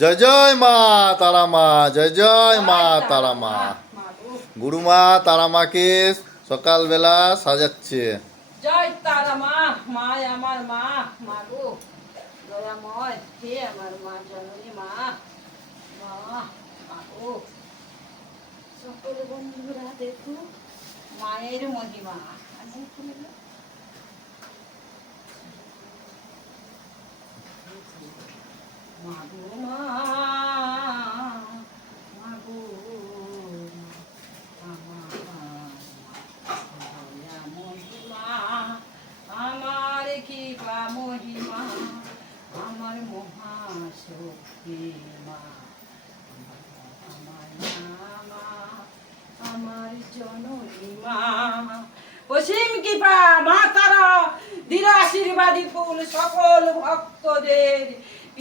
জয় জয় মা তারা মা জয় জয় মা তারা মা গুরুমা তারা মাকে সকালবেলা সাজাচ্ছে। জয় তারা মা মা আমার মা মা গো। মা মা মা মা মায়ের মহিমা আমি খুলে দাও। মা গো মা মা গো মা, মা, মা, দয়া মহিমা আমার মহাশক্তি মা, আমার জননী মা। অসীম কৃপা মা তারা দীর আশীর্বাদী ফুল সকল ভক্তদের